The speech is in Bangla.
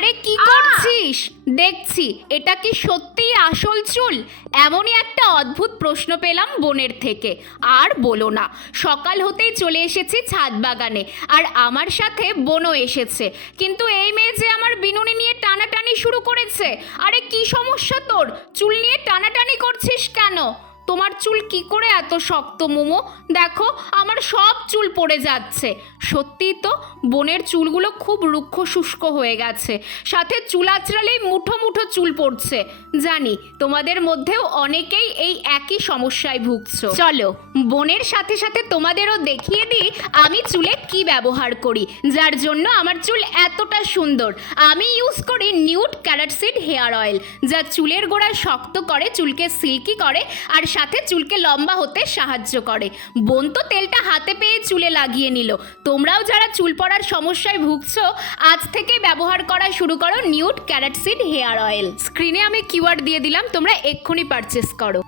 আরে কি করছিস? দেখছি এটা কি সত্যিই আসল চুল? এমনই একটা অদ্ভুত প্রশ্ন পেলাম বোনের থেকে। আর বলো না সকাল হতেই চলে এসেছি ছাদ বাগানে আর আমার সাথে বোনও এসেছে। কিন্তু এই মেয়ে যে আমার বিনুনি নিয়ে টানাটানি শুরু করেছে আরে কি সমস্যা তোর? চুল নিয়ে টানাটানি করছিস কেন? তোমার চুল কি করে এত শক্ত, মোমো? দেখো, আমার সব চুল পড়ে যাচ্ছে। সত্যিই তো, বোনের চুলগুলো খুব রুক্ষ শুষ্ক হয়ে গেছে। সাথে চুল আঁচড়ালেই মুঠো মুঠো চুল পড়ছে। জানি, তোমাদের মধ্যেও অনেকেই এই একই সমস্যায় ভুগছো। চলো, বোনের সাথে সাথে তোমাদেরও দেখিয়ে দিই আমি চুলে কি ব্যবহার করি। যার জন্য আমার চুল এতটা সুন্দর। আমি ইউজ করি নিউড ক্যারাটসিড হেয়ার অয়েল, যা চুলের গোড়া শক্ত করে, চুলকে সিল্কি করে, আর সাথে চুলকে লম্বা হতে সাহায্য করে। বোন তো তেলটা হাতে পেয়ে চুলে লাগিয়ে নিল। তোমরাও যারা চুল পড়ার সমস্যায় ভুগছ, আজ থেকে ব্যবহার করা শুরু করো নিউড ক্যারাটসিড হেয়ার অয়েল। স্ক্রিনে আমি কিওয়ার্ড দিয়ে দিলাম, তোমরা এক্ষুনি পারচেস করো।